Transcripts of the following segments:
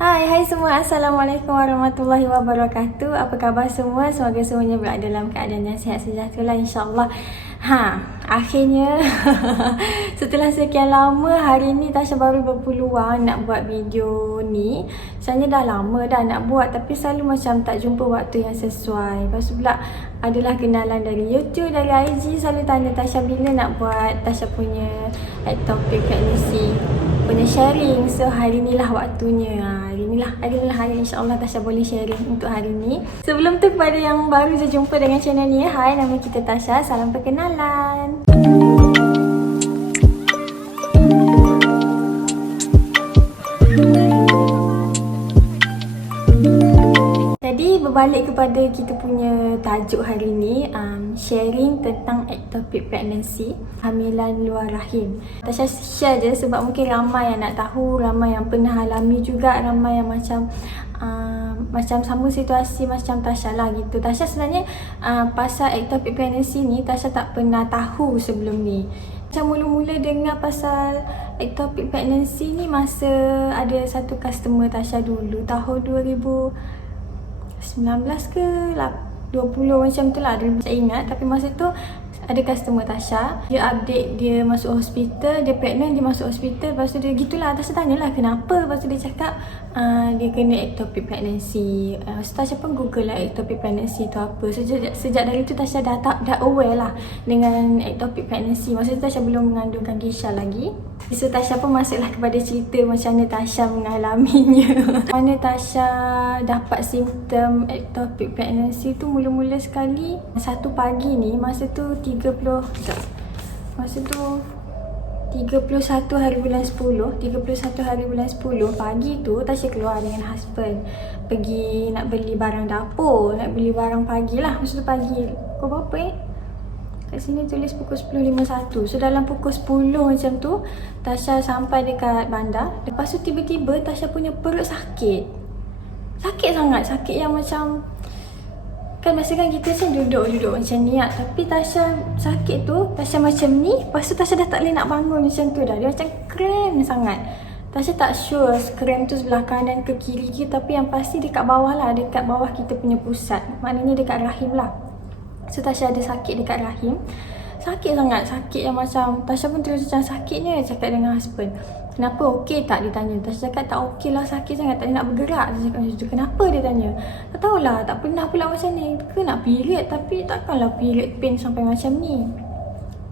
Hai semua. Assalamualaikum warahmatullahi wabarakatuh. Apa khabar semua? Semoga semuanya berada dalam keadaan yang sihat sejahtera insya-Allah. Akhirnya setelah sekian lama hari ni Tasha baru berpeluang nak buat video ni. Sebenarnya dah lama dah nak buat tapi selalu macam tak jumpa waktu yang sesuai. Lepas tu pula adalah kenalan dari YouTube, dari IG selalu tanya Tasha bila nak buat Tasha punya topik pregnancy punya sharing. So hari ni lah waktunya. Hari ni lah hari insya-Allah Tasha boleh sharing untuk hari ni. Sebelum tu kepada yang baru je jumpa dengan channel ni, hai, nama kita Tasha. Salam perkenalan. Jadi berbalik kepada kita punya tajuk hari ni, sharing tentang ectopic pregnancy, hamilan luar rahim. Tasha share je sebab mungkin ramai yang nak tahu, ramai yang pernah alami juga, ramai yang macam sama situasi macam Tasha lah gitu. Tasha sebenarnya pasal ectopic pregnancy ni Tasha tak pernah tahu sebelum ni. Macam mula-mula dengar pasal ectopic pregnancy ni masa ada satu customer Tasha dulu tahun 2019 ke 20 macam tu lah, saya ingat. Tapi masa tu ada customer Tasha, dia update dia masuk hospital, dia pregnant, dia masuk hospital. Lepas tu dia gitulah, Tasha tanyalah kenapa. Lepas tu dia cakap dia kena ectopic pregnancy. So Tasha pun google lah ectopic pregnancy tu apa. Sejak dari tu Tasha dah aware lah dengan ectopic pregnancy. Masa tu Tasha belum mengandungkan Kisha lagi. So Tasha pun masuklah kepada cerita macam mana Tasha mengalaminya. Mana Tasha dapat simptom ectopic pregnancy tu mula-mula sekali satu pagi ni, masa tu 31 hari bulan 10 pagi tu Tasha keluar dengan husband pergi nak beli barang dapur, nak beli barang pagi lah. Masa tu pagi pukul berapa kat sini tulis pukul 10.51. So dalam pukul 10 macam tu Tasha sampai dekat bandar. Lepas tu tiba-tiba Tasha punya perut sakit sangat, sakit yang macam, kan biasa kan kita macam duduk macam ni lah. Tapi Tasha sakit tu, Tasha macam ni. Lepas tu Tasha dah tak boleh nak bangun macam tu dah. Dia macam krem sangat. Tasha tak sure krem tu sebelah kanan ke kiri ke, tapi yang pasti dekat bawah lah, dekat bawah kita punya pusat. Maknanya dekat rahim lah. So Tasha ada sakit dekat rahim. Sakit sangat, sakit yang macam Tasha pun terus macam sakitnya, cakap dengan husband. Kenapa, okey tak, dia tanya. Tasha cakap tak okey lah, sakit sangat, tak boleh nak bergerak. Dia cakap macam tu. Kenapa, dia tanya. Tak tahulah, tak pernah pula macam ni. Ke nak period, tapi takkanlah period pain sampai macam ni.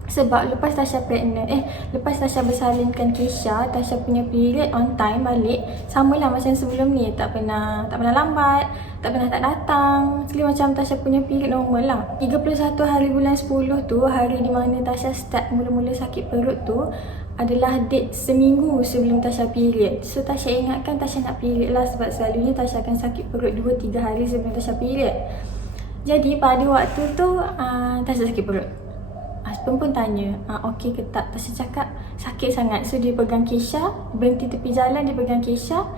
Sebab lepas Tasha pregnant, lepas Tasha bersalinkan Kisha, Tasha punya period on time balik. Samalah macam sebelum ni, tak pernah lambat, tak pernah tak datang. Sekali macam Tasha punya period normal lah. 31 hari bulan 10 tu, hari di mana Tasha start mula-mula sakit perut tu, adalah date seminggu sebelum Tasha period. So Tasha ingatkan Tasha nak period lah, sebab selalunya Tasha akan sakit perut 2-3 hari sebelum Tasha period. Jadi pada waktu tu Tasha sakit perut. Husband pun tanya, okey ke tak? Tasha cakap sakit sangat. So dia pegang Kisha, berhenti tepi jalan, dia pegang Kisha.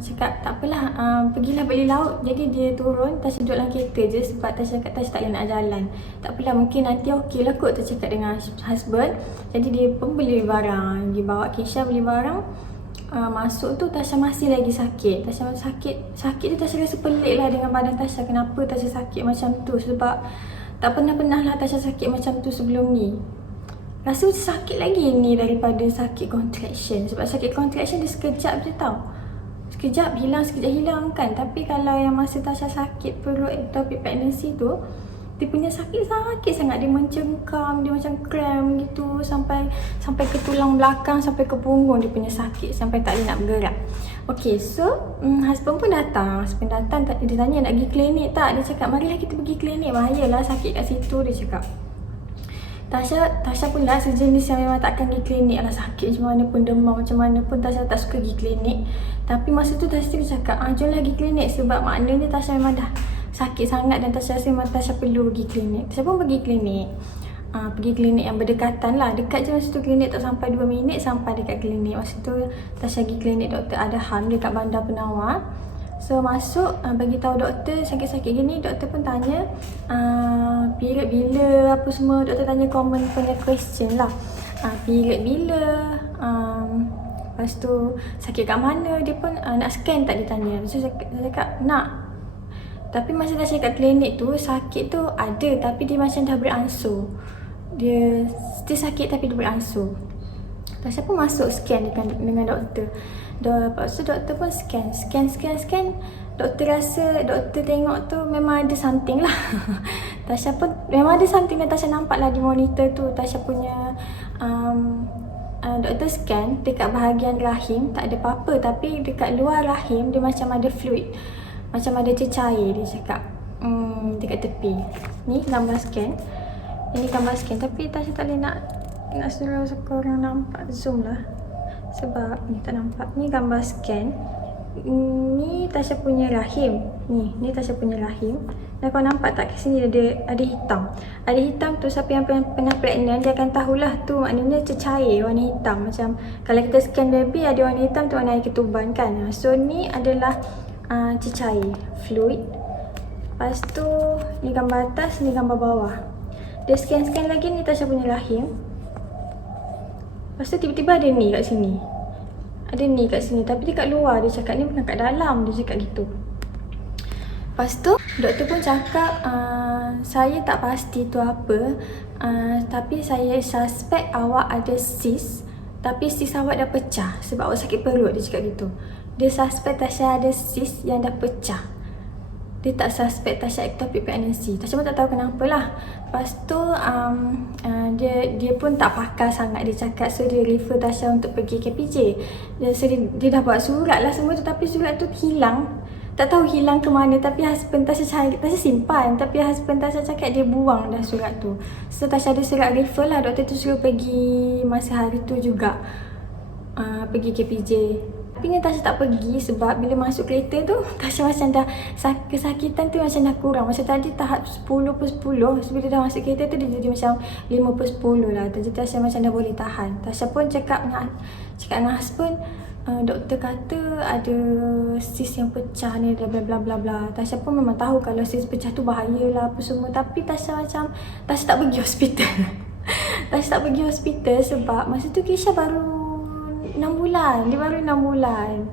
Cakap tak apalah, pergilah beli lauk. Jadi dia turun, Tasha duduk dalam kereta je sebab Tasha cakap Tasha tak boleh nak jalan. Tak apalah, mungkin nanti okey lah kot, Tasha cakap dengan husband. Jadi dia pun beli barang, dia bawa Kisha beli barang. Masuk tu Tasha masih lagi sakit. Tasha sakit tu Tasha rasa pelik lah dengan badan Tasha. Kenapa Tasha sakit macam tu? Sebab tak pernah lah Tasha sakit macam tu sebelum ni. Rasa sakit lagi ni daripada sakit contraction. Sebab sakit contraction dia sekejap je tau. Sekejap hilang kan. Tapi kalau yang masa Tasha sakit perut ectopic pregnancy tu, dia punya sakit sangat. Dia mencengkam, dia macam cramp gitu. Sampai ke tulang belakang, sampai ke punggung dia punya sakit. Sampai tak boleh nak bergerak. Okay, so husband pun datang. Dia tanya nak pergi klinik tak. Dia cakap marilah kita pergi klinik. Bahayalah sakit kat situ, dia cakap. Tasha pula sejenis yang memang takkan pergi klinik lah. Sakit macam mana pun, demam macam mana pun, Tasha tak suka pergi klinik. Tapi masa tu Tasha cakap jomlah pergi klinik. Sebab maknanya Tasha memang dah sakit sangat dan Tasha rasa memang Tasha perlu pergi klinik. Tasha pun pergi klinik. Pergi klinik yang berdekatan lah. Dekat je masa tu klinik, tak sampai 2 minit sampai dekat klinik. Masa tu Tasha pergi klinik Dr. Adham dekat Bandar Penawar. So masuk, bagi tahu doktor sakit-sakit gini. Doktor pun tanya period bila, apa semua. Doktor tanya common punya question lah. Period bila, Lepas tu sakit kat mana, dia pun nak scan tak, dia tanya. So saya cakap nak. Tapi masa Tasha kat klinik tu, sakit tu ada tapi dia macam dah beransur. Dia still sakit tapi dia beransur. Tasha pun masuk scan dengan doktor. Lepas tu doktor pun scan. Doktor tengok tu memang ada something lah. Tasha pun memang ada something dan Tasha nampak lah di monitor tu. Tasha punya doktor scan dekat bahagian rahim tak ada apa-apa, tapi dekat luar rahim dia macam ada fluid, macam ada cecair, dia cakap dekat tepi. Ni gambar scan. Ini gambar scan tapi Tasha tak boleh nak suruh korang nampak, zoom lah sebab ni tak nampak. Ni gambar scan. Ni Tasha punya rahim. Ni Tasha punya rahim. Dan kau nampak tak, kat sini ada hitam. Ada hitam tu, siapa yang pernah pregnant dia akan tahulah tu maknanya cecair warna hitam. Macam kalau kita scan baby ada warna hitam tu warna air ketuban kan. So ni adalah cecair, fluid. Lepas tu ni gambar atas, ni gambar bawah. Dia scan lagi, ni Tasha punya rahim. Lepas tu tiba-tiba ada ni kat sini. Ada ni kat sini tapi dia kat luar, dia cakap ni bukan kat dalam, dia cakap gitu. Lepas tu doktor pun cakap saya tak pasti tu apa, tapi saya suspect awak ada cyst, tapi cyst awak dah pecah sebab awak sakit perut, dia cakap gitu. Dia suspect Tasha ada cyst yang dah pecah. Dia tak suspect Tasha ectopic pregnancy. Tasha pun tak tahu kenapa lah. Lepas tu dia pun tak pakar sangat, dia cakap. So dia refer Tasha untuk pergi KPJ. So dia dah buat surat lah semua tu, tapi surat tu hilang. Tak tahu hilang ke mana, tapi husband Tasha cari, Tasha simpan. Tapi husband Tasha cakap dia buang dah surat tu. So Tasha ada surat refer lah, doktor tu suruh pergi masa hari tu juga pergi KPJ. Tapi ni Tasha tak pergi sebab bila masuk kereta tu Tasha macam dah kesakitan tu macam dah kurang. Masa tadi tahap 10/10, so bila dah masuk kereta tu dia jadi macam 5/10 lah. Jadi Tasha macam dah boleh tahan. Tasha pun cakap dengan husband, doktor kata ada cyst yang pecah ni, bla bla bla bla. Tasha pun memang tahu kalau cyst pecah tu bahaya lah apa semua, tapi Tasha tak pergi hospital. Tasha tak pergi hospital sebab masa tu Kesha baru 6 bulan. Dia baru 6 bulan.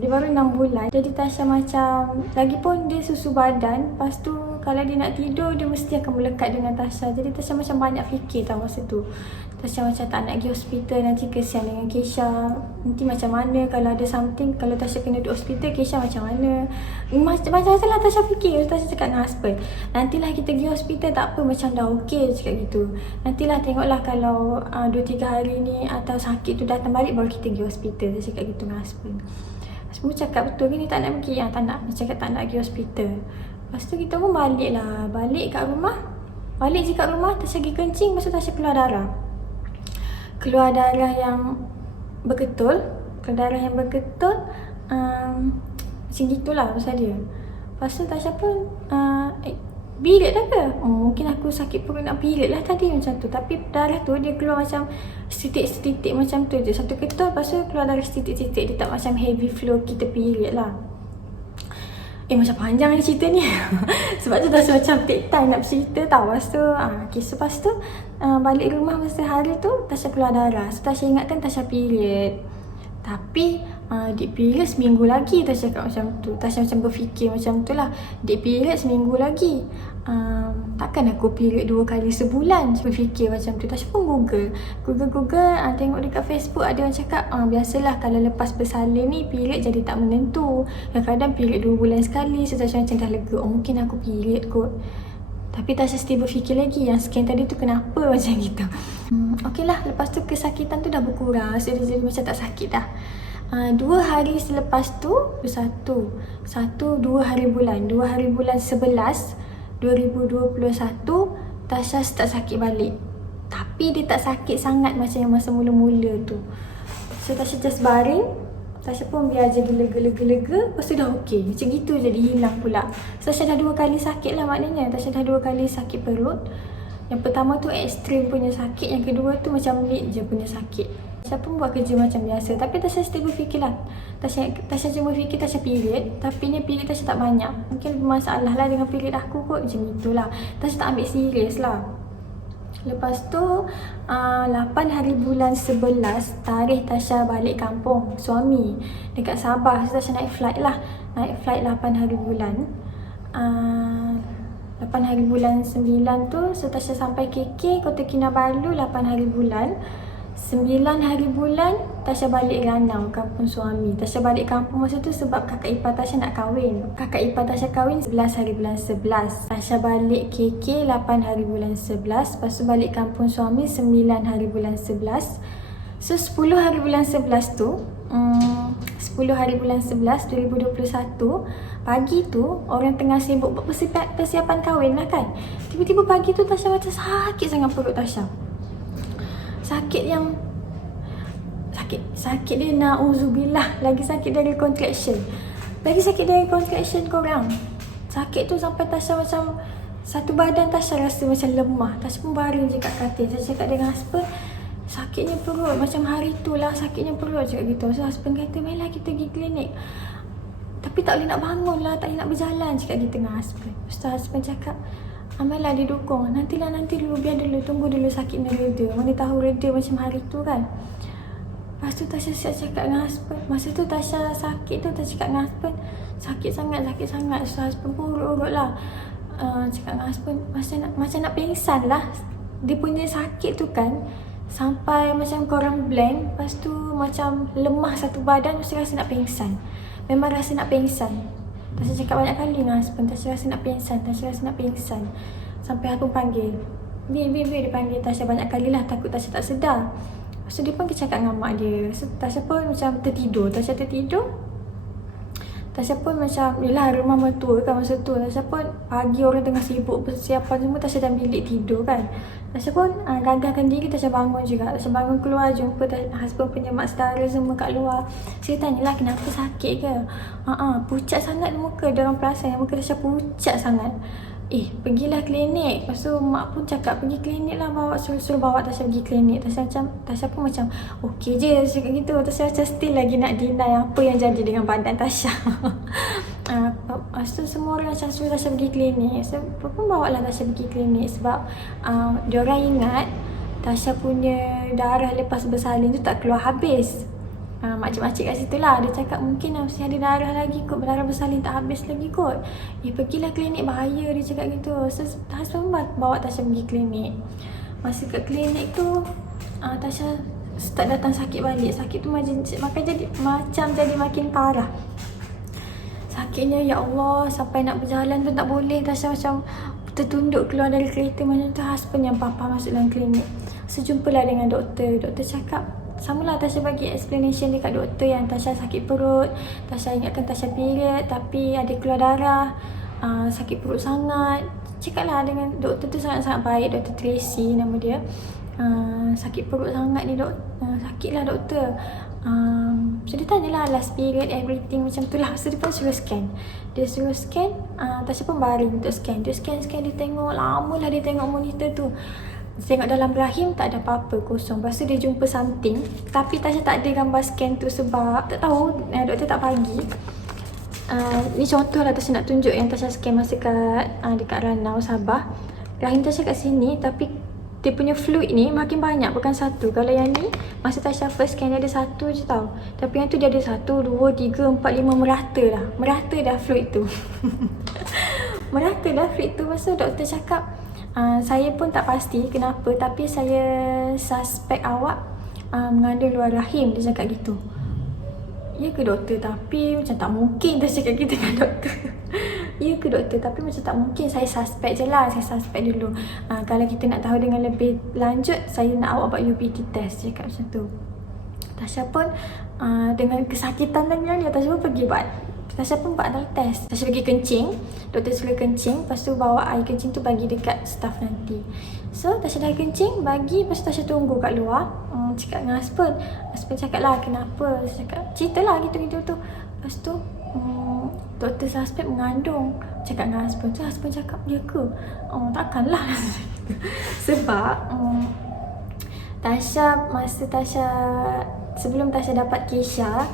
Dia baru 6 bulan. Jadi Tasha macam, lagipun dia susu badan. Lepas tu kalau dia nak tidur, dia mesti akan melekat dengan Tasha. Jadi Tasha macam banyak fikir tau masa tu. Tasha macam tak nak pergi hospital, nanti kesian dengan Kesha. Nanti macam mana kalau ada something, kalau Tasha kena duduk hospital, Kesha macam mana. Macam-macam lah Tasha fikir. Tasha cakap dengan husband, nantilah kita pergi hospital, tak apa, macam dah okey, cakap gitu. Nantilah tengoklah kalau 2-3 hari ni atau sakit tu datang balik, baru kita pergi hospital. Dia cakap gitu dengan husband. Husband cakap, betul ke ni tak nak pergi? Tak nak. Dia cakap tak nak pergi hospital. Lepas tu kita pun balik lah. Balik kat rumah. Balik je kat rumah, Tasha pergi kencing. Lepas tu Tasha keluar darah. Keluar darah yang berketul. Macam gitulah pasal dia. Lepas tu Tasha pun period dah ke? Mungkin aku sakit perut nak period lah tadi, macam tu. Tapi darah tu dia keluar macam setitik-setitik macam tu je. Satu ketul, lepas tu keluar darah setitik-setitik. Dia tak macam heavy flow kita period lah. Macam panjang ni cerita ni. Sebab tu Tasha macam take time nak bercerita tau. Lepas tu lepas tu balik rumah masa hari tu Tasha keluar darah. So Tasha ingatkan Tasha period. Tapi date period seminggu lagi. Tasha cakap macam tu. Tasha macam berfikir macam tu lah. Date period seminggu lagi. Takkan aku period 2 kali sebulan. Berfikir macam tu. Tasha pun Google. Tengok dekat Facebook ada yang cakap biasalah kalau lepas bersalin ni period jadi tak menentu. Kadang-kadang period 2 bulan sekali. So Tasha macam dah lega. Mungkin aku period kot. Tapi Tasha still berfikir lagi yang scan tadi tu kenapa macam gitu. Okey lah, lepas tu kesakitan tu dah berkurang. So dia jadi macam tak sakit dah. 2 hari selepas tu, 2 hari bulan 11 2021 Tasha start sakit balik. Tapi dia tak sakit sangat macam yang masa mula-mula tu. So Tasha just baring. Tasha pun biar je lega-lega. Lepas tu dah okey. Macam gitu je, dia hilang pula. So Tasha dah 2 kali sakit lah maknanya. Tasha dah 2 kali sakit perut. Yang pertama tu ekstrim punya sakit. Yang kedua tu macam mid je punya sakit. Tasha pun buat kerja macam biasa. Tapi Tasha still berfikir lah. Tasha cuma fikir Tasha period. Tapi ni period Tasha tak banyak. Mungkin bermasalah lah dengan period aku kot. Macam itulah. Tasha tak ambil serius lah. Lepas tu 8 hari bulan 11 tarikh Tasha balik kampung suami dekat Sabah. So Tasha naik flight lah. Naik flight 8 hari bulan. 8 hari bulan 9 tu, so Tasha sampai KK, Kota Kinabalu 8 hari bulan. 9 hari bulan Tasha balik Ranau, kampung suami. Tasha balik kampung masa tu sebab kakak ipar Tasha nak kahwin. Kakak ipar Tasha kahwin 11 hari bulan 11. Tasha balik KK 8 hari bulan 11. Lepas tu balik kampung suami 9 hari bulan 11. So 10 hari bulan 11 tu 10 hari bulan 11 2021, pagi tu orang tengah sibuk buat persiapan kahwin lah kan. Tiba-tiba pagi tu Tasha macam sakit sangat perut Tasha. Sakit dia na'udzubillah, lagi sakit dari contraction. Lagi sakit dari contraction korang. Sakit tu sampai Tasha macam satu badan Tasha rasa macam lemah. Tasha pun baring je kat katil. Tasha cakap dengan husband, sakitnya perut, macam hari tu lah sakitnya perut, cakap gitu. So husband kata, "Mela, kita pergi klinik." Tapi tak boleh nak bangun lah, tak boleh nak berjalan, cakap gitu dengan husband. Ustaz husband cakap, "Mela didukung, nanti dulu, biar dulu, tunggu dulu sakitnya reda. Mana tahu reda macam hari tu kan." Lepas tu Tasha siap cakap dengan husband. Masa tu Tasha sakit tu, Tasha cakap dengan husband, sakit sangat. So husband pun urut-urut lah. Cakap dengan husband, macam nak pingsan lah. Dia punya sakit tu kan sampai macam korang blank. Lepas tu macam lemah satu badan. Tasha rasa nak pingsan. Memang rasa nak pingsan. Tasha cakap banyak kali dengan husband, Tasha rasa nak pingsan. Sampai husband panggil, Bi, dia panggil Tasha banyak kali lah, takut Tasha tak sedar. Lepas tu dia pun cakap dengan mak dia. So Tasha pun macam tertidur. Tasha pun macam, yelah rumah mertua kan masa tu. Tasha pun pagi orang tengah sibuk persiapan semua, Tasha dalam bilik tidur kan. Tasha pun gagahkan diri, Tasha bangun juga. Tasha bangun keluar, jumpa husband punya mak saudara semua kat luar. Saya tanyalah kenapa sakit ke. Pucat sangat muka, diorang perasan yang muka Tasha pucat sangat. Pergilah klinik. Lepas tu mak pun cakap pergi klinik lah, suruh bawa Tasha pergi klinik. Tasha pun macam okey je, cakap gitu. Tasha macam still lagi nak deny apa yang jadi dengan badan Tasha. Lepas tu semua orang macam suruh Tasha pergi klinik. So pun bawa lah Tasha pergi klinik sebab diorang ingat Tasha punya darah lepas bersalin tu tak keluar habis. Makcik-makcik kat situ lah, dia cakap mungkin masih ada darah lagi kot, darah bersalin tak habis lagi kot. Pergilah klinik, bahaya, dia cakap gitu. So husband bawa Tasha pergi klinik. Masa kat klinik tu Tasha start datang sakit balik. Sakit tu macam jadi makin parah. Sakitnya ya Allah, sampai nak berjalan pun tak boleh. Tasha macam tertunduk keluar dari kereta macam tu. Husband yang papa masuk dalam klinik. Sejumpalah dengan doktor. Doktor cakap, samalah Tasha bagi explanation dekat doktor yang Tasha sakit perut. Tasha ingatkan Tasha period tapi ada keluar darah, sakit perut sangat. Cakaplah dengan doktor tu sangat-sangat baik, Dr. Tracy nama dia. Sakit perut sangat ni sakitlah doktor. So dia tanyalah last period, everything macam tu lah. So dia pun suruh scan. Tasha pun baring untuk scan. Dia scan, dia tengok, lama lah dia tengok monitor tu. Tengok dalam rahim tak ada apa-apa, kosong. Lepas tu dia jumpa something, tapi Tasha tak ada gambar scan tu sebab tak tahu, doktor tak bagi. Ni contoh lah Tasha nak tunjuk yang Tasha scan masa dekat Ranau, Sabah. Rahim Tasha kat sini tapi dia punya fluid ni makin banyak, bukan satu. Kalau yang ni masa Tasha first scan dia ada satu je tau, tapi yang tu dia ada 1, 2, 3, 4, 5, merata dah fluid tu. Merata dah fluid tu. Lepas tu doktor cakap, saya pun tak pasti kenapa, tapi saya suspek awak mengandung luar rahim. Dia cakap gitu. Ya ke doktor? Tapi macam tak mungkin dia cakap gitu dengan doktor. Ya ke doktor? Tapi macam tak mungkin. Saya suspek je lah. Saya suspek dulu. Kalau kita nak tahu dengan lebih lanjut, saya nak awak buat UPT test. Dia cakap macam tu. Tasha pun dengan kesakitan dan yang Tasha pun pergi buat. Tasha pun buat test. Tasha pergi kencing. Doktor suruh kencing. Lepas tu bawa air kencing tu bagi dekat staff nanti. So Tasha dah kencing, bagi. Lepas tu Tasha tunggu kat luar. Cakap dengan husband. Husband cakap lah kenapa. Saya cakap ceritalah gitu-gitu tu. Lepas tu doktor suspek mengandung. Cakap dengan husband tu. Husband cakap ya ke? Takkanlah. Sebab Tasha, sebelum Tasha dapat Keisha,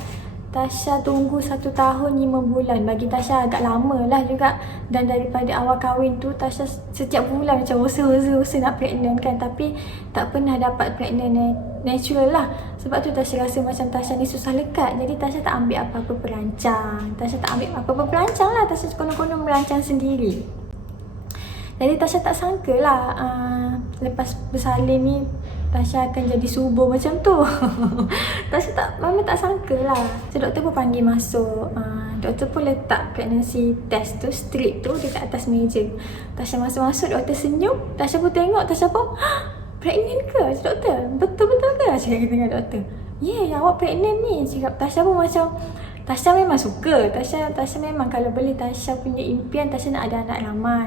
Tasha tunggu 1 tahun 5 bulan. Bagi Tasha agak lama lah juga. Dan daripada awal kahwin tu, Tasha setiap bulan macam usaha nak pregnant kan. Tapi tak pernah dapat pregnant natural lah. Sebab tu Tasha rasa macam Tasha ni susah lekat. Jadi Tasha tak ambil apa-apa perancang. Tasha tak ambil apa-apa perancang lah. Tasha konon-konon merancang sendiri. Jadi Tasha tak sangka lah lepas bersalin ni Tasha akan jadi subur macam tu. Mama tak sangka lah. So doktor pun panggil masuk. Doktor pun letak pregnancy test tu, strip tu dekat atas meja. Tasha masuk-masuk, doktor senyum. Tasha pun tengok, Tasha pun, pregnant ke? Doktor, betul-betul ke? Cakap dengan doktor. Ya, awak pregnant ni. Cakap Tasha pun macam, Tasha memang suka. Tasha memang kalau boleh Tasha punya impian Tasha nak ada anak ramai.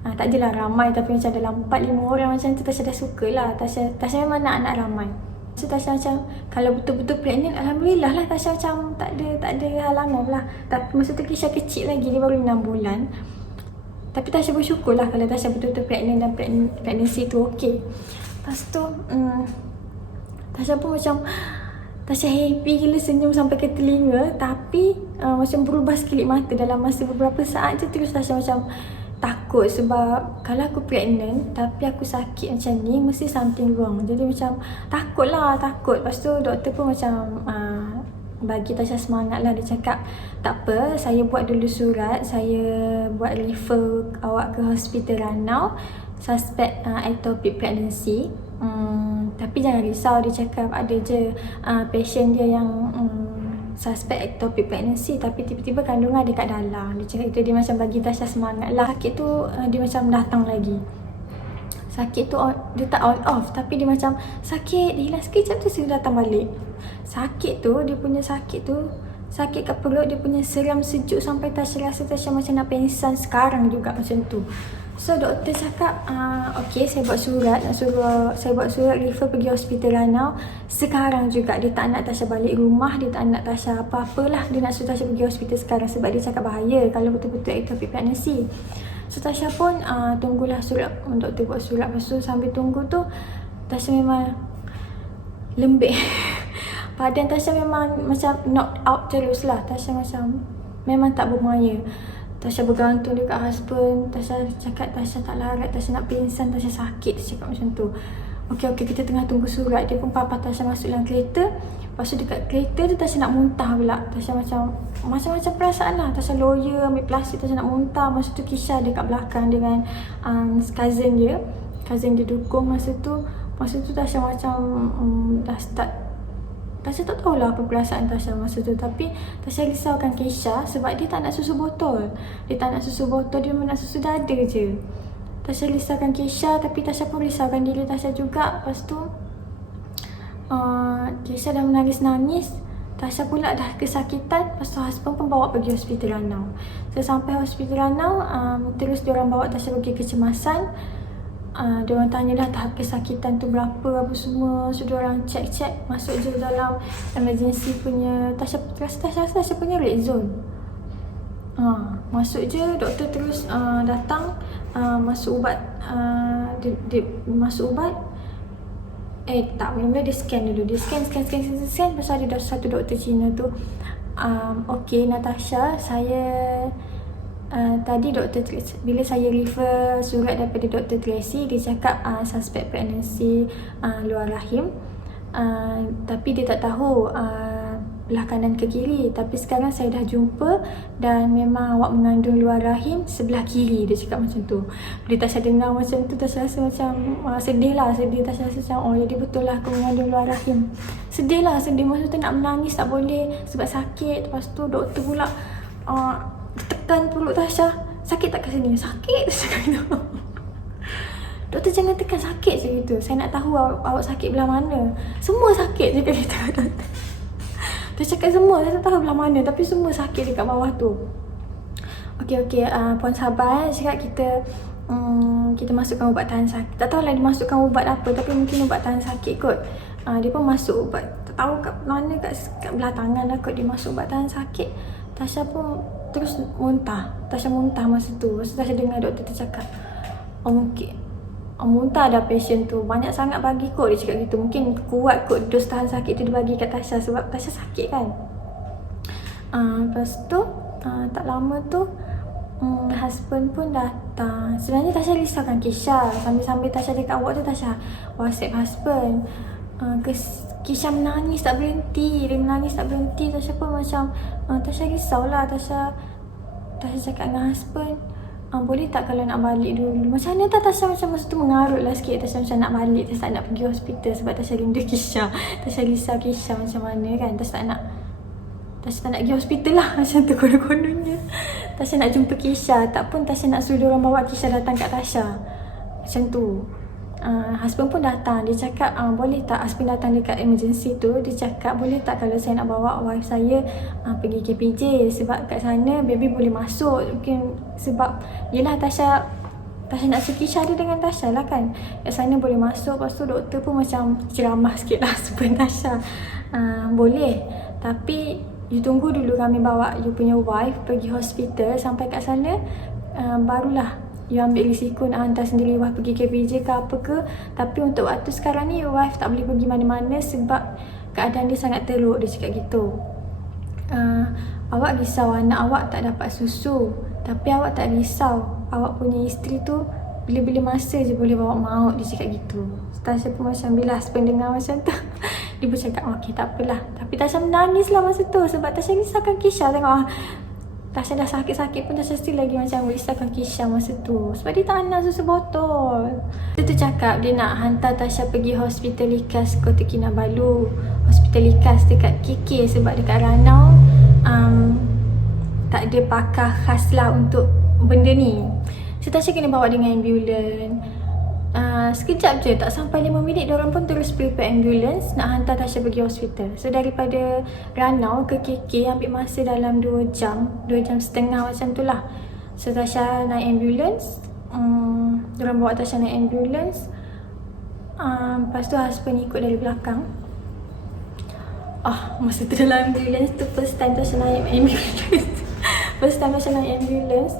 Tak adalah ramai tapi macam dalam 4-5 orang macam tu Tasha dah suka lah. Tasha memang nak anak ramai. So Tasha macam kalau betul-betul pregnant, alhamdulillah lah. Tasha macam tak ada halangan lah. Tapi masa tu Kisha kecil lagi, dia baru 6 bulan. Tapi Tasha bersyukur lah kalau Tasha betul-betul pregnant dan pregnancy tu okey. Lepas tu Tasha pun macam Tasha happy gila, senyum sampai ke telinga. Tapi macam berubah sekelip mata dalam masa beberapa saat je. Terus Tasha macam takut sebab kalau aku pregnant tapi aku sakit macam ni, mesti something wrong. Jadi macam takut. Lepas tu doktor pun macam bagi Tasha semangat lah. Dia cakap tak apa, saya buat dulu surat, saya buat refer awak ke hospital Ranau, suspect ectopic pregnancy. Tapi jangan risau, dia cakap ada je patient dia yang suspect ectopic pregnancy tapi tiba-tiba kandungan ada kat dalam. Dia cakap itu, dia macam bagi Tasha semangat lah. Sakit tu dia macam datang lagi. Sakit tu dia tak on off tapi dia macam sakit, dia hilang sekejap tu dia datang balik. Sakit tu, dia punya sakit tu, sakit kat perut, dia punya seram sejuk sampai Tasha rasa Tasha macam nak pingsan sekarang juga macam tu. So doktor cakap okey, saya buat surat refer pergi hospital Ranau sekarang juga. Dia tak nak Tasha balik rumah, dia tak nak Tasha apa-apalah. Dia nak suruh Tasha pergi hospital sekarang sebab dia cakap bahaya kalau betul-betul ectopic pregnancy. So Tasha pun tunggulah surat, doktor buat surat. Lepas tu sambil tunggu tu Tasha memang lembik. Badan Tasha memang macam knocked out terus lah. Tasha macam memang tak bermaya. Tasha bergantung dekat husband. Tasha cakap Tasha tak larat, Tasha nak pingsan, Tasha sakit. Dia cakap macam tu. Okey, kita tengah tunggu surat. Dia pun papa Tasha masuk dalam kereta. Lepas tu dekat kereta tu Tasha nak muntah pula. Tasha macam-macam perasaan lah. Tasha lawyer, ambil plastik, Tasha nak muntah. Masa tu Kisha dekat belakang dengan cousin dia. Cousin dia dukung masa tu. Tasha macam dah start. Tasha tak tahulah apa perasaan Tasha masa tu. Tapi Tasha risaukan Kisha sebab dia tak nak susu botol. Dia memang nak susu dada je. Tasha risaukan Kisha tapi Tasha pun risaukan diri Tasha juga. Lepas tu Kisha dah menangis-nangis. Tasha pula dah kesakitan. Lepas tu husband pun bawa pergi hospital Ranau. So sampai hospital Ranau, terus diorang bawa Tasha pergi kecemasan. Diorang tanyalah tahap kesakitan tu berapa, apa semua. So diorang check masuk je dalam emergency punya. Tasha punya red zone. Masuk je, doktor terus datang, masuk ubat. Dia masuk ubat. Tak, mula dia scan dulu. Dia scan. Pasal ada satu doktor Cina tu. Okay Natasha, saya tadi Dr. Tracy, bila saya refer surat daripada Dr. Tracy, dia cakap suspect pregnancy luar rahim. Tapi dia tak tahu belah kanan ke kiri. Tapi sekarang saya dah jumpa dan memang awak mengandung luar rahim sebelah kiri. Dia cakap macam tu. Bila Tasha dengar macam tu, Tasha rasa macam sedih. Tasha rasa macam jadi betul lah aku mengandung luar rahim. Sedih. Masa tu nak menangis tak boleh sebab sakit. Lepas tu doktor pula tekan perut Tasha. Sakit tak kat sini? Sakit. Cakap gitu. Doktor jangan tekan, sakit je gitu. Saya nak tahu awak sakit belah mana. Semua sakit je gitu doktor. Dia cakap semua, saya tak tahu belah mana tapi semua sakit dekat bawah tu. Okey, puan sabar. Cakap kita masukkan ubat tahan sakit. Tak tahulah dia masukkan ubat apa tapi mungkin ubat tahan sakit kot. Dia pun masuk ubat. Tak tahu kat mana, kat belah tangan lah kot dia masuk ubat tahan sakit. Tasha pun terus muntah. Tasha muntah masa tu. Masa Tasha dengar doktor tu cakap, mungkin muntah dah patient tu. Banyak sangat bagi kot, dia cakap gitu. Mungkin kuat kot dos tahan sakit tu dia bagi kat Tasha sebab Tasha sakit kan. Lepas tu tak lama tu husband pun datang. Sebenarnya Tasha risaukan Kisha. Sambil-sambil Tasha dekat ward tu, Tasha WhatsApp husband. Kisha menangis tak berhenti. Dia menangis tak berhenti. Tasha pun macam Tasha risaulah. Tasha cakap dengan husband, boleh tak kalau nak balik dulu. Macam mana tak, Tasha macam masa tu mengarut lah sikit. Tasha macam nak balik, Tasha tak nak pergi hospital sebab Tasha rindu Kisha. Tasha risau Kisha macam mana kan. Tasha tak nak pergi hospital lah macam tu konon-kononnya. Tasha nak jumpa Kisha. Tak pun Tasha nak suruh orang bawa Kisha datang kat Tasha. Macam tu. Husband pun datang. Dia cakap boleh tak, husband datang dekat emergency tu. Dia cakap boleh tak kalau saya nak bawa wife saya pergi KPJ. Sebab kat sana baby boleh masuk. Mungkin sebab yelah Tasha nak suruh Kisha ada dengan Tasha lah kan. Kat sana boleh masuk. Lepas tu doktor pun macam ceramah sikit lah sebab Tasha. Boleh. Tapi you tunggu dulu kami bawa you punya wife pergi hospital. Sampai kat sana barulah you ambil risiko nak hantar sendiri wife pergi KPJ ke apa ke. Tapi untuk waktu sekarang ni wife tak boleh pergi mana-mana sebab keadaan dia sangat teruk. Dia cakap gitu. Awak risau anak awak tak dapat susu. Tapi awak tak risau awak punya isteri tu bila-bila masa je boleh bawa maut. Dia cakap gitu. Tasha pun macam bila husband dengar macam tu dia pun cakap okey tak apalah. Tapi Tasha menangis lah masa tu sebab Tasha risaukan Kisha. Tengok Tasha dah sakit-sakit pun Tasha still lagi macam risaukan Kisha masa tu. Sebab dia tak nak susu botol. Dia tu cakap dia nak hantar Tasha pergi Hospital Likas Kota Kinabalu. Hospital Likas dekat KK sebab dekat Ranau tak ada pakar khas lah untuk benda ni. So Tasha kena bawa dengan ambulans. Sekejap je, tak sampai 5 minit diorang pun terus prepare ambulans nak hantar Tasha pergi hospital. So daripada Ranau ke KK ambil masa dalam 2 jam 2 jam setengah macam tu lah. So Tasha naik ambulans. Diorang bawa Tasha naik ambulans. Lepas tu husband ikut dari belakang. Masa tu dalam ambulans tu first time Tasha naik ambulans. First time Tasha naik ambulans,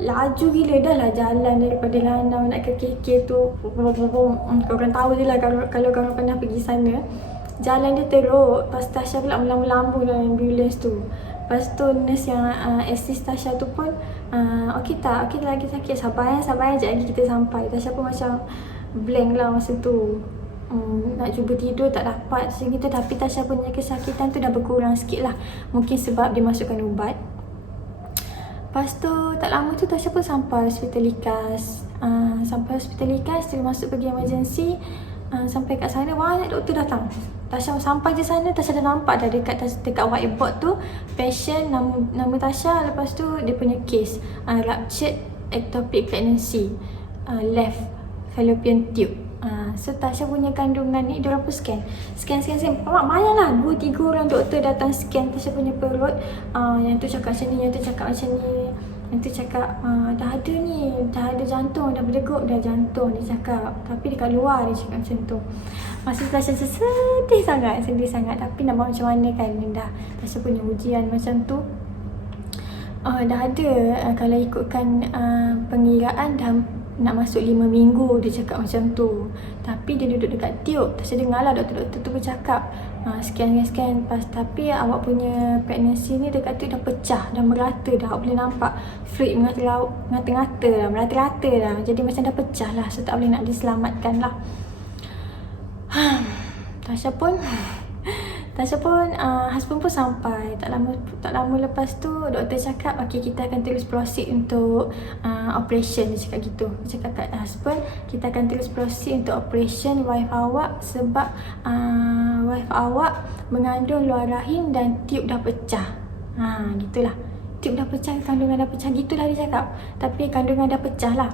laju gila dah lah jalan daripada Ranau nak ke KK tu. Korang tahu je lah kalau korang pernah pergi sana. Jalan dia teruk. Lepas Tasha pula melambung dalam ambulans tu. Lepas tu nurse yang assist Tasha tu pun okey tak lagi sakit, sabar sekejap lagi kita sampai. Tasha pun macam blank lah masa tu. Nak cuba tidur tak dapat macam gitu. Tapi Tasha punya kesakitan tu dah berkurang sikit lah. Mungkin sebab dia masukkan ubat. Lepas tu tak lama tu Tasha pun sampai Hospital Likas. Sampai Hospital Likas, dia masuk pergi emergency. Sampai kat sana banyak doktor datang. Tasha sampai je sana, Tasha dah nampak dah dekat whiteboard tu patient, nama Tasha. Lepas tu dia punya case ruptured ectopic pregnancy, left fallopian tube. So Tasha punya kandungan ni diorang pun scan banyak lah, 2-3 orang doktor datang scan Tasha punya perut. Yang tu cakap macam ni, yang tu cakap macam ni, yang tu cakap dah ada jantung, dah berdegup dah jantung dia cakap. Tapi dekat luar dia cakap macam tu. Masa tu Tasha sedih sangat. Tapi nak buat macam mana kan, dah Tasha punya ujian macam tu. Dah ada kalau ikutkan pengiraan dah nak masuk 5 minggu, dia cakap macam tu. Tapi dia duduk dekat tiup. Tasha dengar lah doktor-doktor tu bercakap scan. Tapi awak punya pregnancy ni dekat tiup dah pecah, dah merata dah. Awak boleh nampak fluid mengata-ngata lah, merata-rata lah. Jadi macam dah pecah lah. So tak boleh nak diselamatkan lah. Tasha pun husband pun sampai. Tak lama lepas tu doktor cakap okey, kita akan terus proceed untuk operation. Dia cakap gitu. Dia cakap kat husband, kita akan terus proceed untuk operation wife awak sebab wife awak mengandung luar rahim dan tube dah pecah. Gitulah. Tube dah pecah, kandungan dah pecah, gitulah dia cakap. Tapi kandungan dah pecah lah.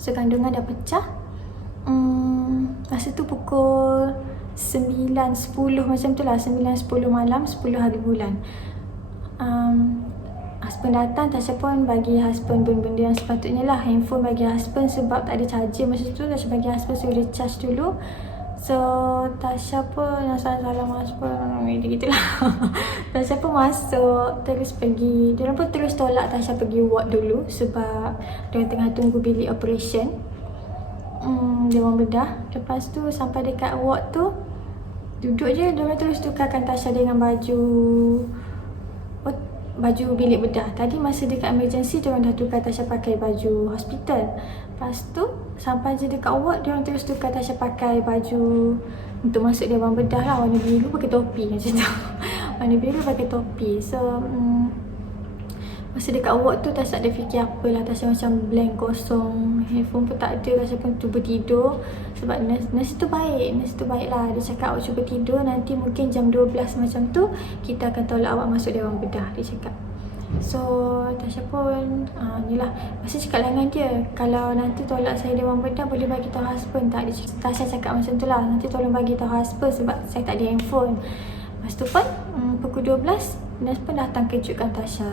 So kandungan dah pecah. Masa tu pukul 9.10 macam tu lah, 9.10 malam, 10 hari bulan. Husband datang, Tasha pun bagi husband benda-benda yang sepatutnya lah. Handphone bagi husband sebab tak ada charger masa tu. Tasha bagi husband suruh dia charge dulu. So Tasha pun salam husband gitu lah. Tasha pun masuk, terus pergi. Diorang pun terus tolak Tasha pergi ward dulu sebab diorang tengah tunggu bilik operation. Diorang bedah. Lepas tu sampai dekat ward tu, duduk je, diorang terus tukarkan Tasha dengan baju oh, baju bilik bedah. Tadi masa dekat emergency, diorang dah tukar Tasha pakai baju hospital. Lepas tu sampai je dekat ward, diorang terus tukar Tasha pakai baju untuk masuk dia ruang bedah lah, warna biru pakai topi macam tu. Warna biru pakai topi. So masa dekat ward tu Tasha tak ada fikir apa lah. Tasha macam blank, kosong, handphone pun tak ada. Tasha pun cuba tidur. Sebab nurse tu baik lah. Dia cakap awak cuba tidur, nanti mungkin jam 12 macam tu kita akan tolak awak masuk dia ruang bedah, dia cakap. So Tasha pun ni lah, masa cakap dengan dia, kalau nanti tolak saya dia ruang bedah boleh bagi tahu husband tak? Tasha cakap macam tu lah, nanti tolong bagi tahu husband sebab saya tak ada handphone. Lepas tu pun pukul 12 nurse pun datang kejutkan Tasha.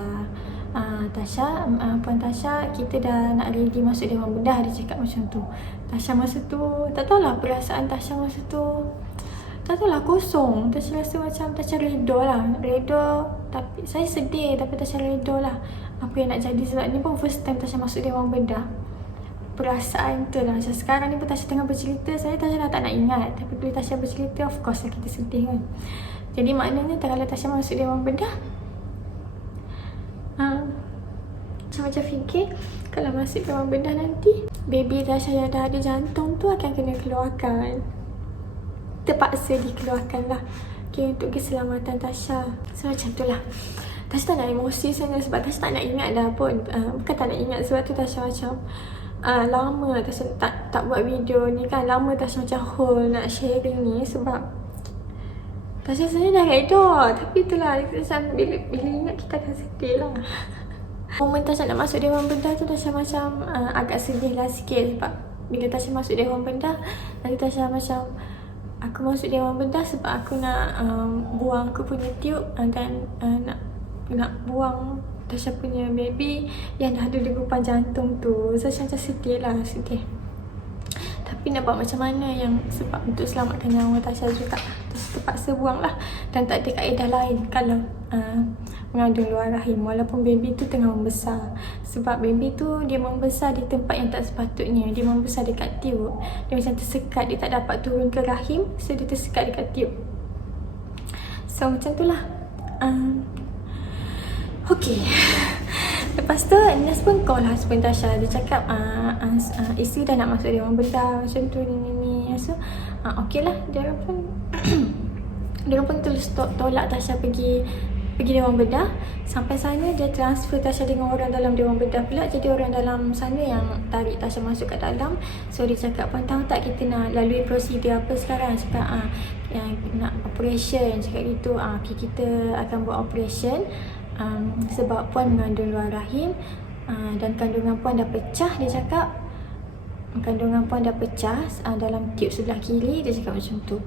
Puan Tasha, kita dah nak ready masuk dia ruang bedah, dia cakap macam tu. Tasha masa tu, tak tahulah perasaan Tasha masa tu, tak tahulah, kosong. Tasha rasa macam Tasha redha lah. Redha, tapi saya sedih, tapi Tasha redha lah apa yang nak jadi. Sebab ni pun first time Tasha masuk dia ruang bedah. Perasaan tu lah. Macam sekarang ni pun Tasha tengah bercerita, Tasha dah tak nak ingat. Tapi bila Tasha bercerita, of course lah kita sedih kan. Jadi maknanya kalau Tasha masuk dia ruang bedah, macam fikir kalau masuk dia ruang bedah nanti, baby Tasha yang dah ada jantung tu akan kena keluarkan. Terpaksa dikeluarkan lah, okay, untuk keselamatan Tasha. So macam tu lah. Tasha tak nak emosi sangat sebab Tasha tak nak ingat dah pun. Bukan tak nak ingat, sebab tu Tasha macam lama Tasha tak buat video ni kan. Lama Tasha macam hold nak sharing ni sebab Tasha sebenarnya dah redha. Tapi itulah, bila ingat kita akan sedih lah. Momen Tasha nak masuk dia ruang bedah tu, Tasha macam agak sedih lah sikit. Sebab bila Tasha masuk dia ruang bedah, nanti Tasha macam, aku masuk dia ruang bedah sebab aku nak buang aku punya tiup dan nak buang Tasha punya baby yang dah ada degupan jantung tu. So macam sedih lah, sedih. Tapi nak buat macam mana, yang sebab untuk selamatkan nyawa Tasha juga, Tasha terpaksa buang lah. Dan tak ada kaedah lain kalau mengandung luar rahim walaupun baby tu tengah membesar. Sebab baby tu dia membesar di tempat yang tak sepatutnya. Dia membesar dekat tiup, dia macam tersekat, dia tak dapat turun ke rahim, so dia tersekat dekat tiup. So macam tu lah. Okay. Lepas tu nurse pun call husband Tasha. Dia cakap isteri dah nak masuk dia ruang bedah macam tu ni. So okay lah, dia pun dia pun terus tolak Tasha pergi dia ruang bedah. Sampai sana dia transfer Tasha dengan orang dalam dia ruang bedah pula. Jadi orang dalam sana yang tarik Tasha masuk kat dalam. So dia cakap, puan tahu tak kita nak lalui prosedur apa sekarang? Cakap yang nak operation, cakap gitu. Okay, kita akan buat operation sebab puan mengandung luar rahim dan kandungan puan dah pecah. Dia cakap kandungan puan dah pecah dalam tiup sebelah kiri. Dia cakap macam tu.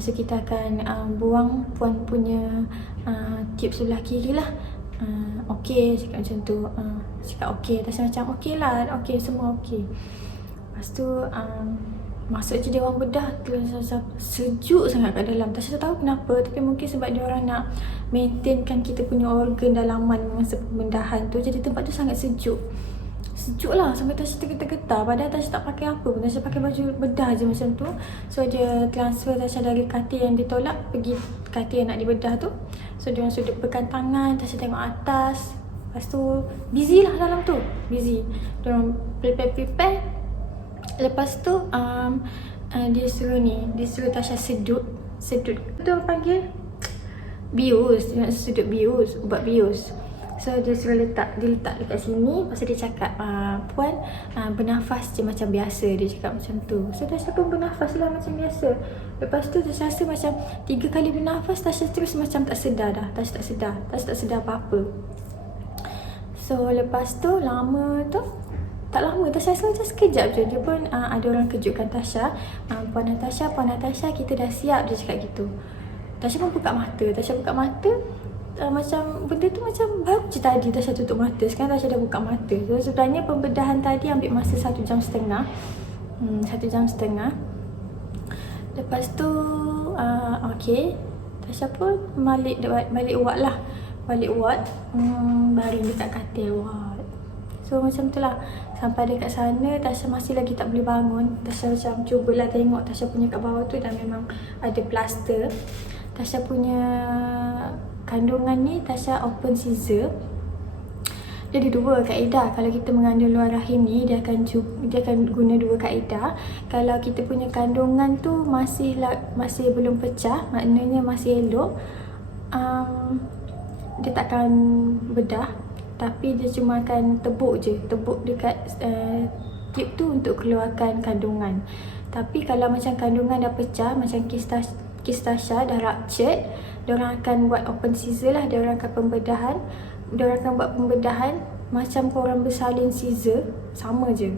So kita akan buang puan punya tiup sebelah kiri lah. Okay, cakap macam tu. Cakap okay. Tasha macam okay lah, okay, semua okay. Lepas tu masuk je dia ruang bedah, Tasha sejuk sangat kat dalam. Tasha tak tahu kenapa, tapi mungkin sebab dia orang nak maintainkan kita punya organ dalaman masa pembedahan tu. Jadi tempat tu sangat sejuk. Sejuk lah sampai Tasha tergetar-getar. Padahal Tasha tak pakai apa pun, Tasha pakai baju bedah je macam tu. So dia transfer Tasha dari katil yang ditolak pergi katil yang nak dibedah tu. So dia orang sudut pegang tangan, Tasha tengok atas. Lepas tu busy lah dalam tu, busy. Dia orang prepare. Lepas tu dia suruh Tasha sedut. Tu panggil bius, dia nak sedut bius, ubat bius. So dia suruh letak dekat sini. Lepas tu dia cakap puan bernafas je macam biasa. Dia cakap macam tu. So Tasha pun bernafas lah macam biasa. Lepas tu Tasha rasa macam 3 kali bernafas, Tasha terus macam tak sedar dah. Tasha tak sedar apa-apa. So lepas tu tak lama, Tasha rasa macam sekejap je. Dia pun ada orang kejutkan Tasha. Puan Natasha, kita dah siap. Dia cakap gitu. Tasha pun buka mata. Macam benda tu macam baru je tadi Tasha tutup mata. Sekarang Tasha dah buka mata. So sebenarnya pembedahan tadi ambil masa 1 jam setengah. 1 jam setengah. Lepas tu okay, Tasha pun balik ward lah. Balik ward, baring dekat katil ward. So macam tu lah. Sampai dekat sana Tasha masih lagi tak boleh bangun. Tasha macam cubalah tengok Tasha punya kat bawah tu dah memang ada plaster. Tasha punya kandungan ni Tasha open scissor. Dia ada dua kaedah. Kalau kita mengandung luar rahim ni, dia akan guna dua kaedah. Kalau kita punya kandungan tu masih belum pecah, maknanya masih elok, dia takkan bedah, tapi dia cuma akan tebuk dekat tube tu untuk keluarkan kandungan. Tapi kalau macam kandungan dah pecah, macam kes Tasha dah ruptured, diorang akan buat open scissor lah. Diorang akan buat pembedahan macam korang bersalin scissor, sama je.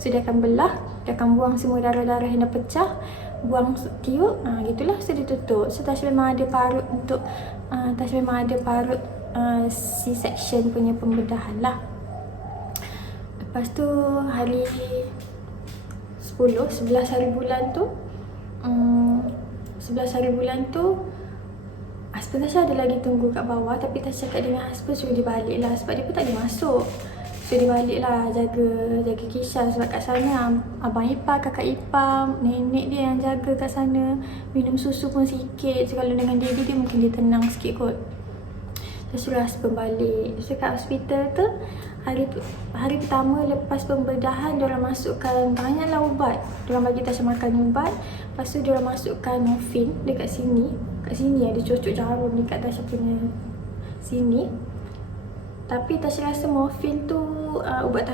So dia akan belah, dia akan buang semua darah-darah yang dah pecah, buang tiup, gitulah. So dia tutup. So Tasha memang ada parut untuk C-section punya pembedahan lah. Lepas tu hari 11 hari bulan tu, husband Tasha ada lagi tunggu kat bawah, tapi Tasha cakap dengan husband suruh dia balik lah, sebab dia pun tak boleh masuk. So dia balik lah, jaga Kisha, sebab kat sana abang ipar, kakak ipar, nenek dia yang jaga kat sana. Minum susu pun sikit. So kalau dengan dia mungkin dia tenang sikit kot. Dia suruh husband balik. So kat hospital tu, hari pertama lepas pembedahan, diorang masukkan banyaklah ubat. Diorang bagi Tasha makan ubat. Lepas tu diorang masukkan morfin dekat sini. Kat sini ada cocok jarum dekat Tasha punya sini. Tapi Tasha rasa morfin tu ubat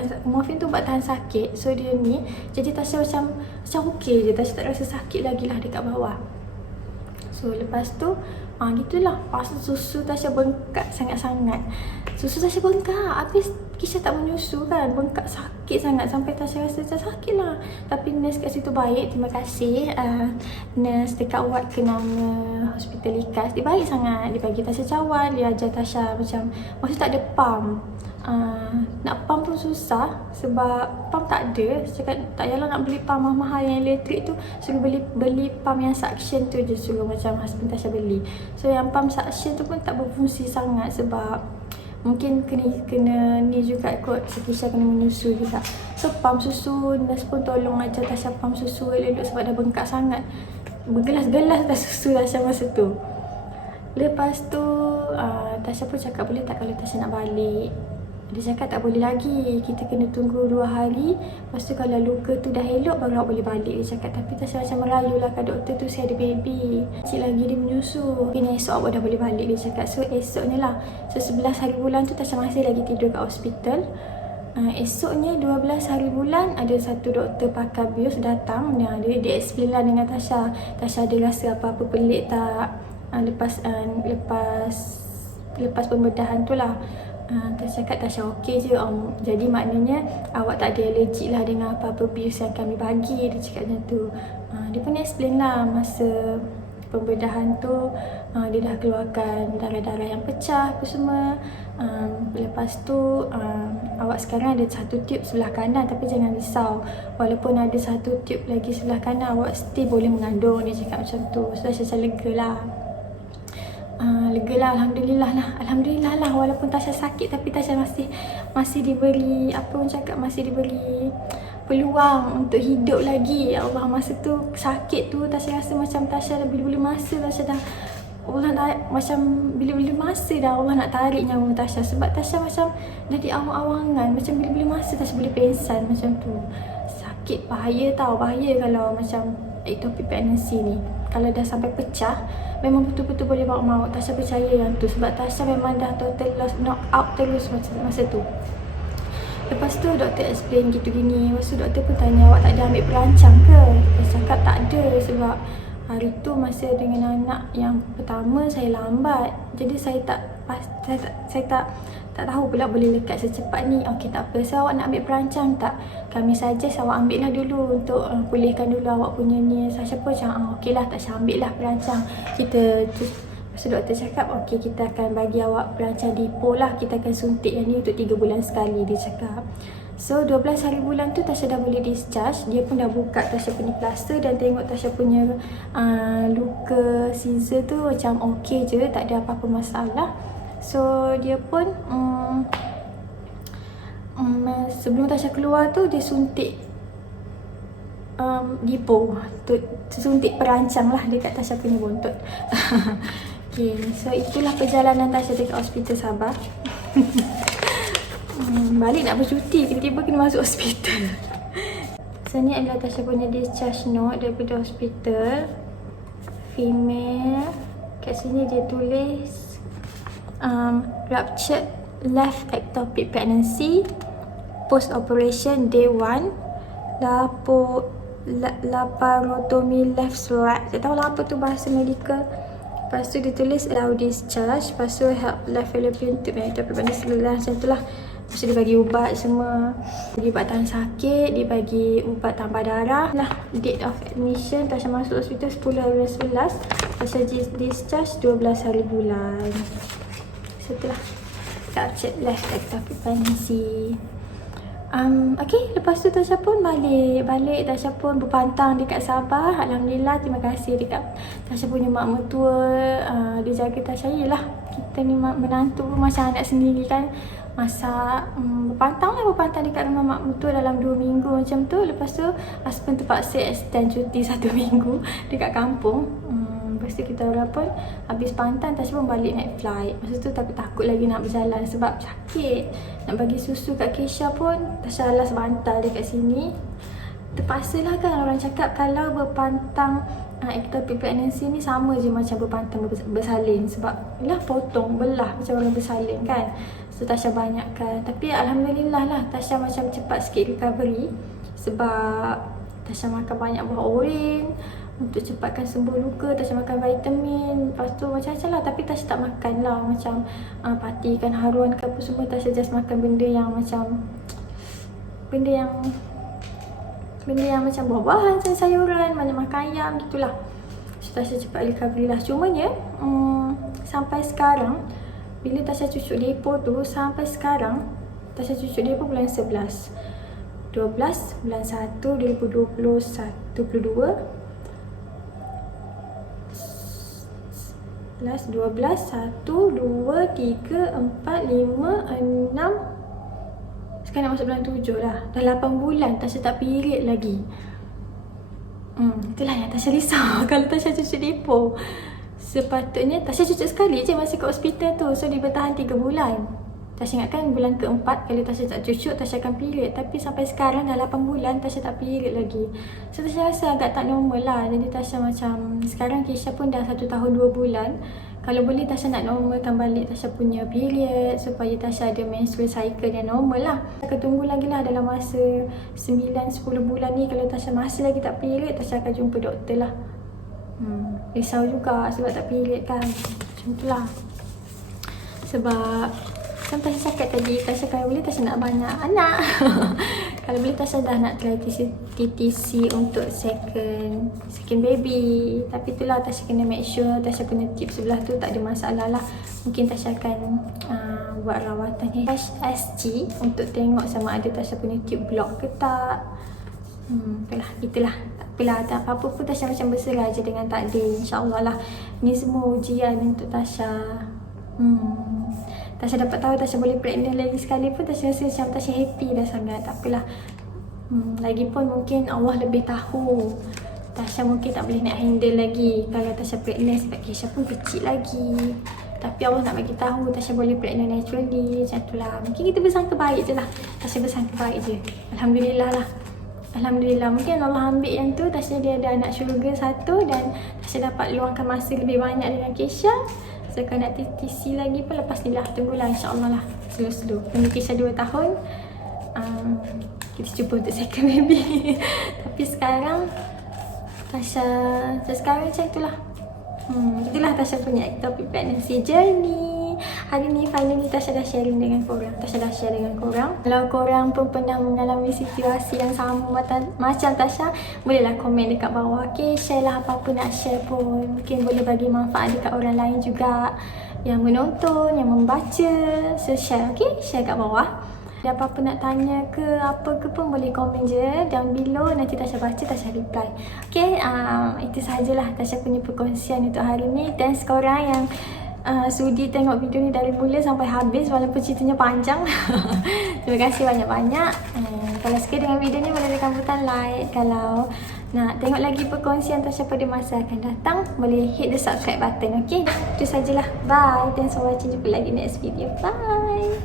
tahan sakit. So dia ni, jadi Tasha macam okey je. Tasha tak rasa sakit lagi lah dekat bawah. So lepas tu gitulah. Pasal susu Tasha bengkak sangat-sangat. Susu Tasha bengkak. Habis Kisha tak menyusu kan, bengkak sakit sangat sampai Tasha rasa macam sakit lah. Tapi nurse kat situ baik, terima kasih. Nurse dekat ward Kenanga Hospital Likas, dia baik sangat. Dia bagi Tasha cawan, dia ajar Tasha macam, masa tak ada pump. Nak pump pun susah sebab pump tak ada. Cakap tak payahlah nak beli pump mahal-mahal yang elektrik tu, suruh beli pump yang suction tu je, suruh macam husband Tasha beli. So yang pump suction tu pun tak berfungsi sangat sebab mungkin kena ni juga kot, Kisha kena menyusu juga. So pump susu, nurse pun tolong ajar Tasha pump susu elok sebab dah bengkak sangat. Bergelas-gelas dah susu Tasha masa tu. Lepas tu Tasha pun cakap boleh tak kalau Tasha nak balik. Dia cakap tak boleh lagi, kita kena tunggu 2 hari. Lepas tu kalau luka tu dah elok baru awak boleh balik, dia cakap. Tapi Tasha macam merayu lah kat doktor tu, saya ada baby, cik lagi dia menyusu, kena esok awak dah boleh balik, dia cakap. So esoknya lah, so 11 hari bulan tu Tasha masih lagi tidur kat hospital. Esoknya 12 hari bulan ada satu doktor pakar bios datang. Dia explain lah dengan Tasha. Tasha ada rasa apa-apa pelik tak lepas pembedahan tu lah. Tasha cakap Tasha okey je. Jadi maknanya awak tak ada allergic lah dengan apa-apa bius yang kami bagi, dia cakap macam tu. Dia pun explain lah masa pembedahan tu dia dah keluarkan darah-darah yang pecah apa semua. Lepas tu awak sekarang ada satu tube sebelah kanan, tapi jangan risau, walaupun ada satu tube lagi sebelah kanan, awak still boleh mengandung, dia cakap macam tu. So Tasha lega lah. Lega lah, Alhamdulillah lah. Walaupun Tasha sakit, tapi Tasha masih diberi, masih diberi peluang untuk hidup lagi. Ya Allah, masa tu sakit tu Tasha rasa macam Tasha dah bila-bila masa Tasha dah Allah nak tarik nyawa Tasha. Sebab Tasha macam dah di awang-awangan, macam bila-bila masa Tasha boleh pengsan macam tu. Sakit, bahaya kalau macam ectopic pregnancy ni. Kalau dah sampai pecah, memang betul-betul boleh bawa maut. Tasha percaya yang tu sebab Tasha memang dah total lost, knock out terus masa tu. Lepas tu doktor explain gitu gini. Lepas tu doktor pun tanya, awak tak ada ambil perancang ke? Saya cakap tak ada sebab hari tu masa dengan anak yang pertama saya lambat. Jadi saya tak tahu pula boleh lekat secepat ni. Okey, tak apa. So awak nak ambil perancang tak? Kami suggest awak ambil lah dulu untuk pulihkan dulu awak punya ni. Saya pun macam okey lah, tak ambil lah perancang. So doktor cakap okey, kita akan bagi awak perancang Depo lah. Kita akan suntik yang ni untuk 3 bulan sekali, dia cakap. So 12 hari bulan tu Tasha dah boleh discharge. Dia pun dah buka Tasha punya plaster dan tengok Tasha punya luka scissor tu macam okey je, tak ada apa-apa masalah. So dia pun sebelum Tasha keluar tu dia suntik Depo, suntik perancang lah dekat Tasha punya bontot. Okay, so itulah perjalanan Tasha dekat hospital Sabah. Balik nak bercuti, tiba-tiba kena masuk hospital. So ni adalah Tasha punya discharge note daripada hospital. Female. Kat sini dia tulis ruptured left ectopic pregnancy, post operation day 1, laparotomy left thorax. Tak tahu lah apa tu bahasa medical. Lepas tu dia tulis allow discharge. Lepas tu help left fallopian tube yang ectopic pregnancy macam tu lah. Lepas tu dia bagi ubat semua. Bagi ubat tahan sakit, dia bagi ubat tambah darah lah. Date of admission, Tasha masuk hospital 10 hari 11. Tasha discharge 12 hari bulan. Setelah ruptured left ectopic pregnancy. Okay, lepas tu Tasha pun balik Tasha pun berpantang dekat Sabah. Alhamdulillah, terima kasih dekat Tasha punya mak mertua. Dia jaga Tasha. Yelah, kita ni menantu pun macam anak sendiri kan. Masak, berpantang dekat rumah mak mertua dalam 2 minggu macam tu. Lepas tu husband terpaksa extend cuti 1 minggu dekat kampung. Lepas tu kita orang pun habis pantang, Tasha pun balik naik flight. Masa tu tapi takut lagi nak berjalan sebab sakit. Nak bagi susu kat Kesha pun Tasha alas bantal dekat sini. Terpaksa lah kan, orang cakap kalau berpantang ectopic pregnancy ni sama je macam berpantang bersalin. Sebab lah potong, belah macam orang bersalin kan. So Tasha banyakkan. Tapi Alhamdulillah lah, Tasha macam cepat sikit recovery. Sebab Tasha makan banyak buah oren untuk cepatkan sembuh luka. Tasha makan vitamin. Lepas tu macam-macam lah. Tapi Tasha tak makan lah macam pati ikan haruan ke apa semua. Tasha just makan benda yang macam Benda yang macam buah-buahan, sayuran, banyak makan ayam gitulah. So Tasha cepat recovery lah. Cumanya sampai sekarang, bila Tasha cucuk depo tu, sampai sekarang Tasha cucuk depo bulan 11 bulan 1 2021 12 1, 2, 3, 4, 5, 6. Sekarang nak masuk bulan 7 lah. Dah 8 bulan Tasha tak period lagi. Itulah yang Tasha risau kalau Tasha cucuk depo. Sepatutnya Tasha cucuk sekali je masa kat hospital tu. So dia bertahan 3 bulan. Tasha ingatkan bulan keempat kalau Tasha tak cucuk, Tasha akan period. Tapi sampai sekarang dah 8 bulan Tasha tak period lagi. So Tasha rasa agak tak normal lah. Jadi Tasha macam, sekarang Kesha pun dah 1 tahun 2 bulan. Kalau boleh Tasha nak normalkan balik Tasha punya period supaya Tasha ada menstrual cycle yang normal lah. Akan tunggu lagi lah dalam masa 9-10 bulan ni. Kalau Tasha masih lagi tak period, Tasha akan jumpa doktor lah. Risau juga sebab tak period kan. Macam tu lah. Sebab sampai Tasha cakap tadi, Tasha kalau boleh Tasha nak banyak anak. Kalau boleh Tasha dah nak try TTC untuk second baby. Tapi itulah Tasha kena make sure Tasha punya tip sebelah tu tak ada masalah lah. Mungkin Tasha akan buat rawatan HSG untuk tengok sama ada Tasha punya tube block ke tak. Itulah. Tak apalah, tak apa-apa pun Tasha macam berserah je dengan takdir. InsyaAllah lah. Ni semua ujian untuk Tasha. Tasha dapat tahu Tasha boleh pregnant lagi sekali pun Tasha rasa macam Tasha happy dah sangat. Tak apalah. Lagipun mungkin Allah lebih tahu. Tasha mungkin tak boleh nak handle lagi kalau Tasha pregnant sebab Kesha pun kecil lagi. Tapi Allah nak bagi tahu Tasha boleh pregnant naturally. Macam tu lah. Mungkin kita bersangka baik je lah. Tasha bersangka baik je. Alhamdulillah lah. Alhamdulillah. Mungkin Allah ambil yang tu, Tasha dia ada anak syurga satu dan Tasha dapat luangkan masa lebih banyak dengan Kesha. So kalau nak TTC lagi pun lepas ni lah. Tunggulah insyaAllah lah. Slow-slow. Tunggu Kesha 2 tahun. Kita cuba untuk second baby. Tapi sekarang Tasha sekarang macam itulah. Itulah Tasha punya ectopic pregnancy journey. Hari ni finally Tasha dah sharing dengan korang. Tasha dah share dengan korang. Kalau korang pun pernah mengalami situasi yang sama macam Tasha, bolehlah komen dekat bawah. Okay, share lah apa-apa nak share pun. Mungkin boleh bagi manfaat dekat orang lain juga yang menonton, yang membaca. So share, okay? Share kat bawah. Ada apa-apa nak tanya ke apa ke pun boleh komen je down below. Nanti Tasha baca, Tasha reply. Okay, itu sahajalah Tasha punya perkongsian untuk hari ni. Thanks korang yang sudi tengok video ni dari mula sampai habis walaupun ceritanya panjang. Terima kasih banyak-banyak. Kalau suka dengan video ni boleh tekan butang like. Kalau nak tengok lagi perkongsian Tasha pada masa akan datang, boleh hit the subscribe button. Okay, itu sajalah. Bye. Thanks for watching. Jumpa lagi next video. Bye.